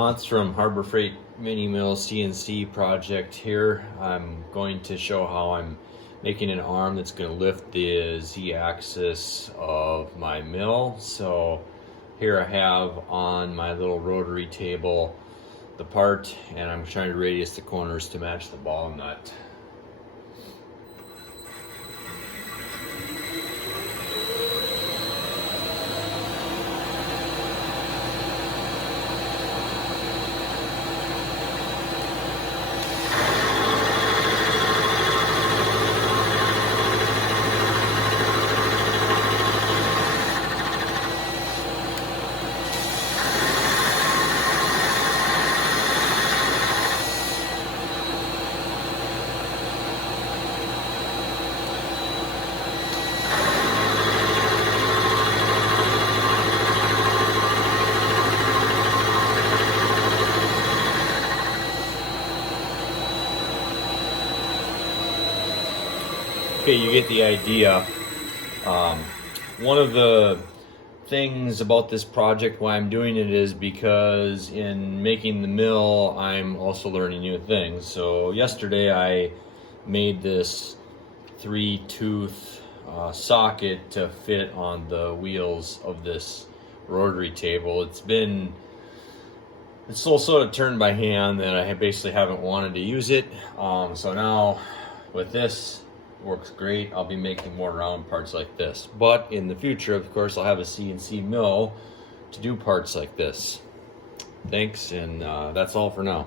Hans from Harbor Freight Mini Mill CNC project here. I'm going to show how I'm making an arm that's going to lift the Z-axis of my mill. So here I have on my little rotary table the part, and I'm trying to radius the corners to match the ball nut. Okay, you get the idea. One of the things about this project, why I'm doing it, is because in making the mill, I'm also learning new things. So yesterday I made this 3-tooth socket to fit on the wheels of this rotary table. It's so sort of turned by hand that I basically haven't wanted to use it. So now with this, works great. I'll be making more round parts like this, but in the future, of course, I'll have a CNC mill to do parts like this. Thanks, and that's all for now.